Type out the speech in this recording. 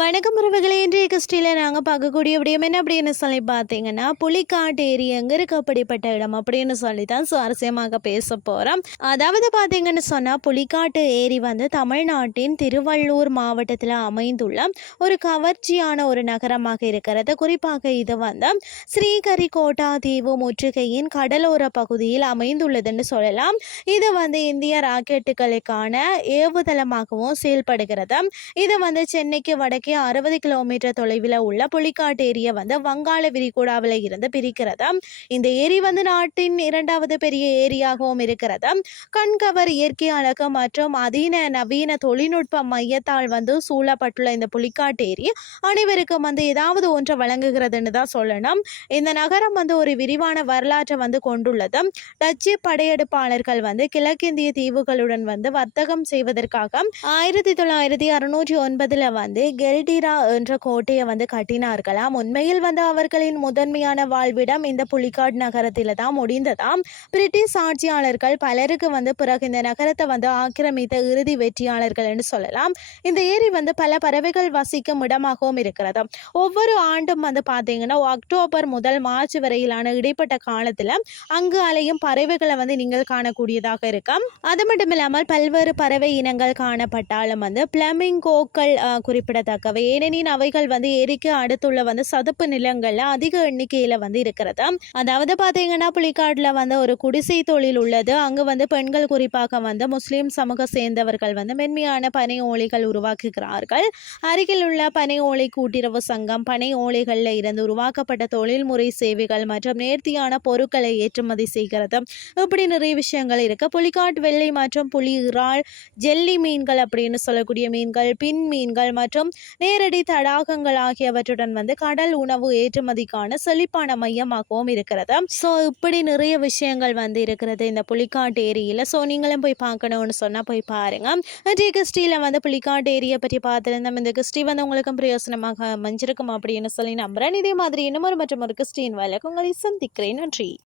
வணக்கம் உறவுகளே இன்றைய கிறிஸ்டியில் நாங்கள் பார்க்கக்கூடிய விடயம் என்ன அப்படின்னு சொல்லி பார்த்தீங்கன்னா புலிக்காட்டு ஏரி எங்கே இருக்க? அப்படிப்பட்ட இடம் அப்படின்னு சொல்லி தான் சுவாரஸ்யமாக பேச போகிறோம் அதாவது பார்த்தீங்கன்னு சொன்னால் புலிக்காட்டு ஏரி வந்து தமிழ்நாட்டின் திருவள்ளூர் மாவட்டத்தில் அமைந்துள்ள ஒரு கவர்ச்சியான ஒரு நகரமாக இருக்கிறது. குறிப்பாக இது வந்து ஸ்ரீகரிகோட்டா தீவு முற்றுகையின் கடலோர பகுதியில் அமைந்துள்ளதுன்னு சொல்லலாம். இது வந்து இந்திய ராக்கெட்டுகளுக்கான ஏவுதளமாகவும் செயல்படுகிறது. இது வந்து சென்னைக்கு வடக்கு அறுபது கிலோமீட்டர் தொலைவில் உள்ள புலிக்காட்டு ஏரியை வந்து வங்காள விரிகுடாவில் இருந்து பிரிக்கிறது? இந்த ஏரி வந்து நாட்டின் இரண்டாவது பெரிய ஏரியாகவும் இருக்கிறது? கண்கவர் இயற்கை அழகு மற்றும் அதீன நவீன தொழில்நுட்ப மையத்தால் வந்து சூழப்பட்டுள்ள இந்த புலிக்காட்டு ஏரி அனைவருக்கும் வந்து ஏதாவது ஒன்றை வழங்குகிறதுன்னு தான் சொல்லணும். இந்த நகரம் வந்து ஒரு விரிவான வரலாற்றை வந்து கொண்டுள்ளது. டச்சு படையெடுப்பாளர்கள் வந்து கிழக்கிந்திய தீவுகளுடன் வந்து வர்த்தகம் செய்வதற்காக ஆயிரத்தி தொள்ளாயிரத்தி அறுநூற்றி ஒன்பதுல வந்து கெல்டிரா என்ற கோட்டையை வந்து கட்டினார்களாம். உண்மையில் வந்து அவர்களின் முதன்மையான வாழ்விடம் இந்த புலிகாட் நகரத்தில் தான் முடிந்ததாம். பிரிட்டிஷ் ஆட்சியாளர்கள் பலருக்கு வந்து பிறகு இந்த நகரத்தை வந்து ஆக்கிரமித்த இறுதி வெற்றியாளர்கள் என்று சொல்லலாம். இந்த ஏரி வந்து பல பறவைகள் வசிக்கும் இடமாகவும் இருக்கிறது. ஒவ்வொரு ஆண்டும் வந்து பார்த்தீங்கன்னா அக்டோபர் முதல் மார்ச் வரையிலான இடைப்பட்ட காலத்தில் அங்கு அலையும் பறவைகளை வந்து நீங்கள் காணக்கூடியதாக இருக்கும். அது மட்டும் இல்லாமல் பல்வேறு பறவை இனங்கள் காணப்பட்டாலும் வந்து பிளமிங்கோக்கள் குறிப்பிடத்தக்க குறிப்பிடத்தக்கவை ஏனெனில் அவைகள் வந்து ஏரிக்கு அடுத்துள்ள வந்து சதுப்பு நிலங்கள்ல அதிக எண்ணிக்கையில வந்து இருக்கிறது. அதாவது பார்த்தீங்கன்னா புலிக்காட்டில் வந்து ஒரு குடிசை தொழில் உள்ளது. அங்கு வந்து பெண்கள் குறிப்பாக வந்து முஸ்லீம் சமூக சேர்ந்தவர்கள் வந்து மென்மையான பனை ஓலைகள் உருவாக்குகிறார்கள். அருகில் உள்ள பனை ஓலை கூட்டுறவு சங்கம் பனை ஓலைகளில் இருந்து உருவாக்கப்பட்ட தொழில்முறை சேவைகள் மற்றும் நேர்த்தியான பொருட்களை ஏற்றுமதி செய்கிறது. இப்படி நிறைய விஷயங்கள் இருக்கு. புலிக்காட் வெள்ளை மற்றும் புலி இறால் ஜெல்லி மீன்கள் அப்படின்னு சொல்லக்கூடிய மீன்கள் பின் மீன்கள் மற்றும் நேரடி தடாகங்கள் ஆகியவற்றுடன் வந்து கடல் உணவு ஏற்றுமதிக்கான செழிப்பான மையமாகவும் இருக்கிறது. ஸோ இப்படி நிறைய விஷயங்கள் வந்து இருக்கிறது இந்த புலிக்காட்டு ஏரியில். ஸோ நீங்களும் போய் பார்க்கணும்னு சொன்னால் போய் பாருங்க. இன்றைய கிறிஸ்டியில் வந்து புலிக்காட்டு ஏரியை பற்றி பார்த்துருந்தோம். இந்த கிறிஸ்டி வந்து உங்களுக்கும் பிரயோசனமாக அமைஞ்சிருக்கும் அப்படின்னு சொல்லி நம்புறேன். இதே மாதிரி இன்னும் ஒரு மற்றும் ஒரு கிறிஸ்டின் வேலைக்கு உங்களை சந்திக்கிறேன். நன்றி.